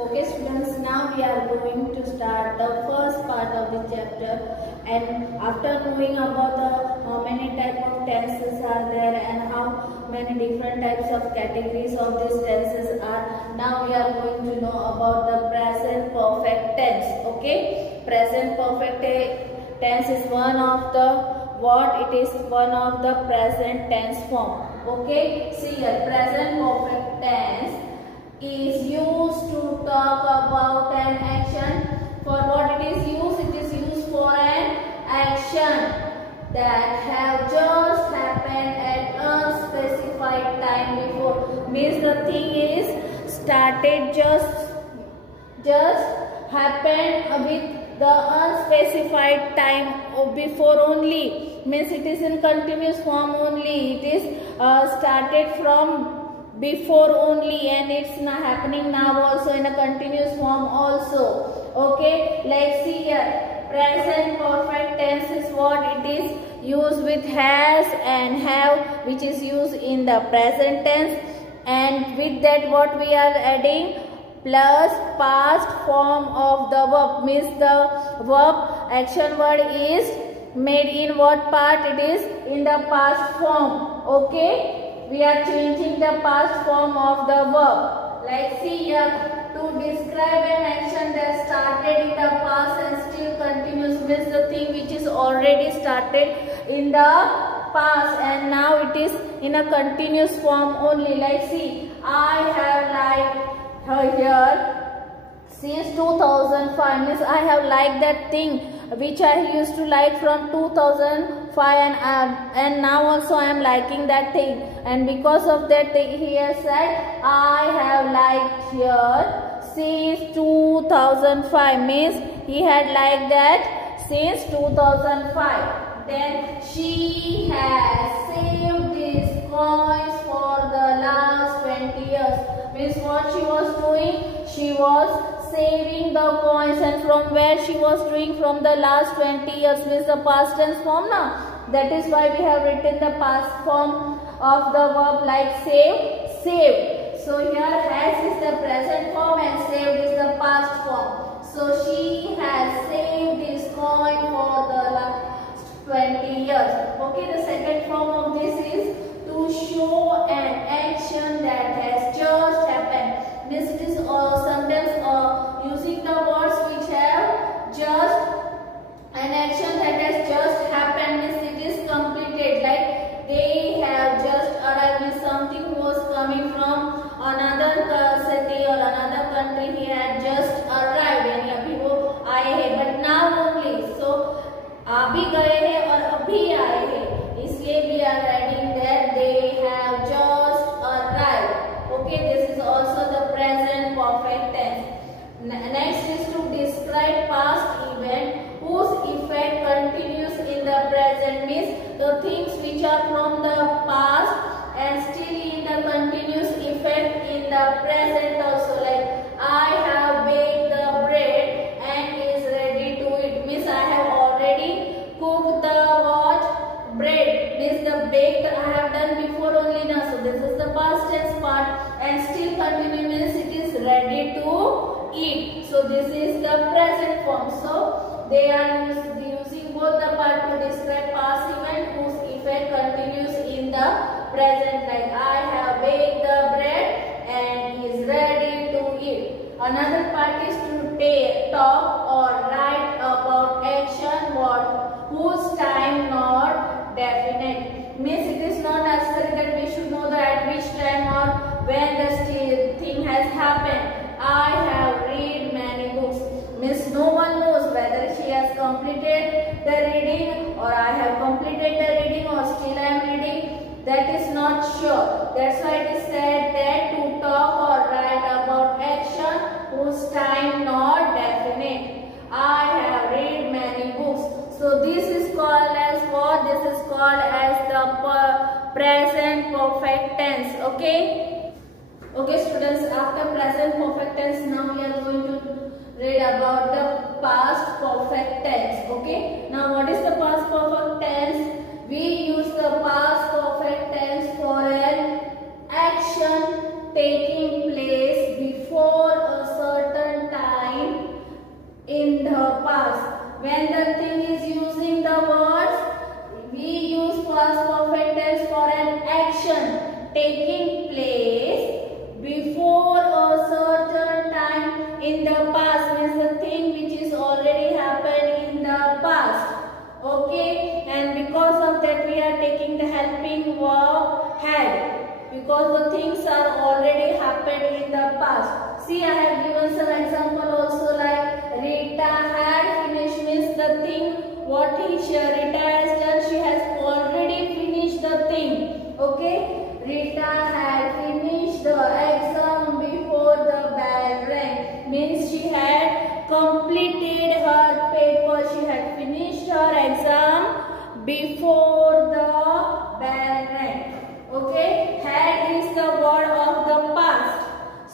Okay students, now we are going to start the first part of the chapter, and after knowing about the how many type of tenses are there and how many different types of categories of these tenses are, now we are going to know about the present perfect tense. Okay, present perfect tense is one of the one of the present tense form. Okay, see here, present perfect tense is used to talk about an action. For what it is used? It is used for an action that have just happened at a specified time before. Means the thing is started just happened with the unspecified time before only. Means it is in continuous form only. It is started from before only, and it's not happening now also in a continuous form also. Okay, like see here, present perfect tense is what it is used with has and have, which is used in the present tense, and with that what we are adding, plus past form of the verb. Means the verb action word is made in what part? It is in the past form. Okay, we are changing the past form of the verb. Like see here, to describe an action that started in the past and still continues. Means the thing which is already started in the past and now it is in a continuous form only. Like see, I have liked her here since 2005. Means I have liked that thing which I used to like from 2005, and now also I am liking that thing, and because of that he has said I have liked here since 2005. Means he had liked that since 2005. Then she has saved these coins for the last 20 years. Means what she was doing? She was saving the coins, and from where she was doing? From the last 20 years. Means the past tense form now. That is why we have written the past form of the verb like save, saved. So here has is the present form and saved is the past form. So she has saved this coin for the last 20 years. Okay, the second form of this is to show an action that has just happened. Means it is sometimes using the words which have just an action that has just happened. Means it is completed. Like they have just arrived. Means something was coming from another city or another country. He had just arrived and अभी वो आए हैं, but now only. So अभी गए हैं और अभी आए हैं, इसलिए we are adding that they have just arrived. Okay, this is also the present perfect tense. Next is to describe past event whose effect continues in the present. Means the things which are from the past and still in the continuous effect in the present also. Like I have baked the bread and is ready to eat. Means I have already cooked the what? Bread. Means the baked I have done before only now. So this is the past tense part, and still continue means it is ready to eat. So this is the present form. So they are using both the part to describe past event whose effect continues in the present. Like I have baked the bread and is ready to eat. Another part is to talk or write about action whose time not definite. Means it is not necessary that we should know that at which time or when the thing has happened. I have read many books. Means no one knows whether she has completed the reading or I have completed the reading or still I am reading. That is not sure. That's why it is said that to talk or write about action whose time not definite. I have read many books. So this is called as what? This is called as the present perfect tense. Okay. Okay students, after present perfect tense, now we are going to read about the past perfect tense. Okay. Now what is the past perfect tense? We use the past perfect tense for an action taking place before a certain when the thing is using the words, we use past perfect tense for an action taking place before a certain time in the past, means the thing which is already happened in the past. Okay, and because of that we are taking the helping verb had, because the things are already happened in the past. See, I have given some example also, like Rita had finished, means the thing what Rita has done, she has already finished the thing. Okay, Rita had finished the exam before the bell rang, means she had completed her paper, she had finished her exam before the bell rang. Okay, had is the word of the past.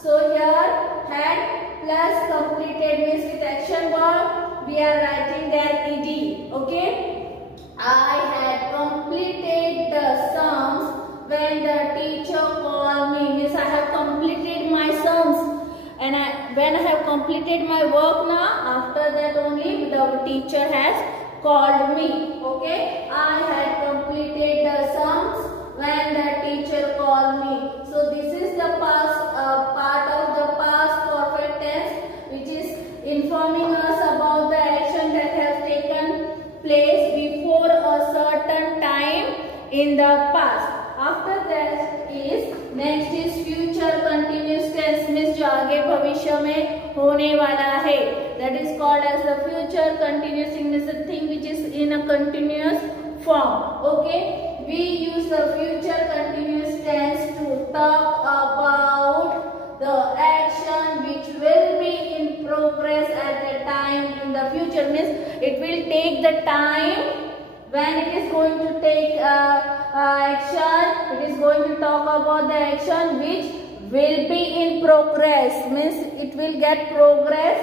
So here had plus completed means with action verb we are writing there ed. Okay, I had completed the sums when the teacher called me, means I have completed my sums, and when I have completed my work now, after that only the teacher has called me. Okay, I had completed the sums when the teacher called me. So this is the past part of the past perfect tense, which is informing us about the action that has taken place before a certain time in the past. After that is next is future continuous tense, means जो आगे भविष्य में होने वाला है, that is called as the future continuous, means the thing which is in a continuous form. Okay, we use the future continuous tense to talk about the action which will be in progress at the time in the future, means it will take the time when it is going to take action. It is going to talk about the action which will be in progress, means it will get progress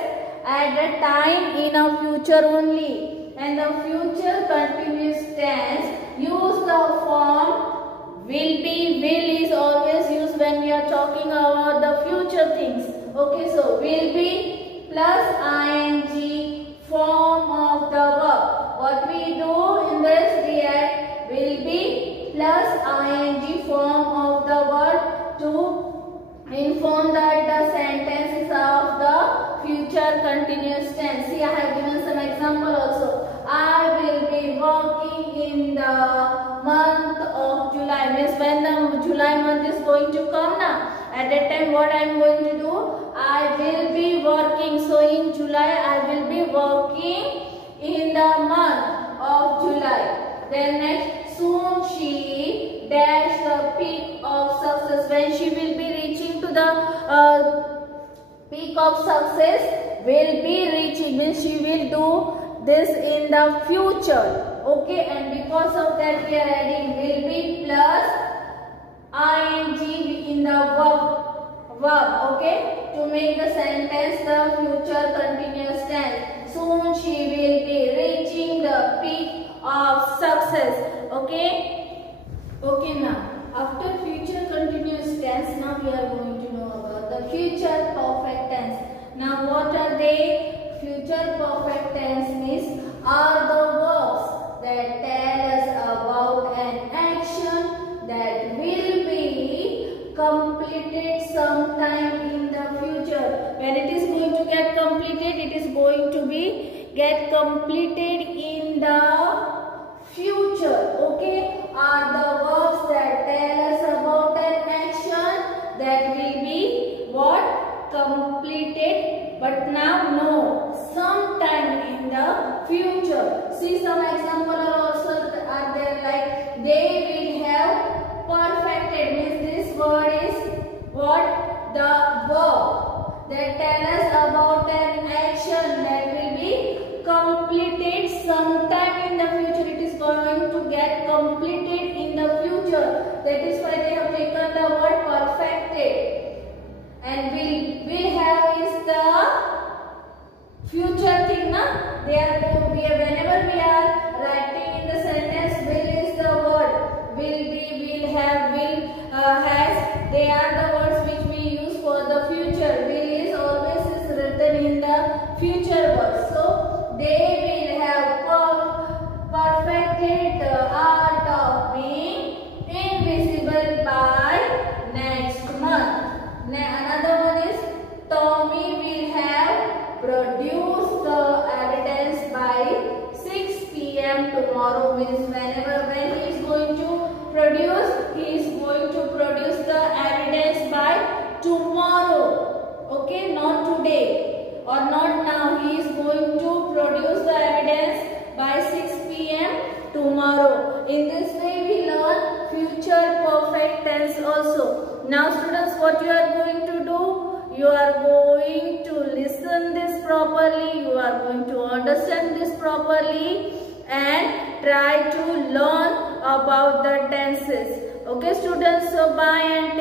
at the time in a future only. And the future continuous tense use the form will be. Will is always used when we are talking about the future things. Okay, so will be plus ing form of the verb. What we do in this, we add will be plus ing form of the verb to inform that the sentence is of the future continuous tense. See, I have given some example also. I will be working in the month of July, means when the July month is going to come now, at that time what I am going to do, I will be working. So in July I will be working in the month of July. Then next, soon she dash the peak of success, when she will be reaching to the peak of success, will be reaching, means she will do this in the future. Okay, and because of that we are adding will be plus ing in the verb. Okay, to make the sentence the future continuous tense. Soon she will be reaching the peak of success. Okay, now after future continuous tense, now we are going to know about the future perfect tense. Now what are they? Future perfect tense means are the verbs that tell us about an action that will be completed sometime in the future. When it is going to get completed, it is going to be get completed in the future. Okay, are the verbs that tell us about an action that will be what? Completed, but now no, sometime in the future. See, some example also are there, like they will have perfected, means this word is what? The verb that tell us about an action that will be completed sometime in the future. It is going to get completed in the future. That is why they have taken the word perfected. And will have is the future thing, na? Whenever we are writing in the sentence, will is the word. Will be, will have, will has. They are the words which we use for the future. Will is always is written in the future words. So they will or not now. He is going to produce the evidence by 6 p.m. tomorrow. In this way we learn future perfect tense also. Now students, what you are going to do? You are going to listen this properly. You are going to understand this properly and try to learn about the tenses. Okay students, so bye and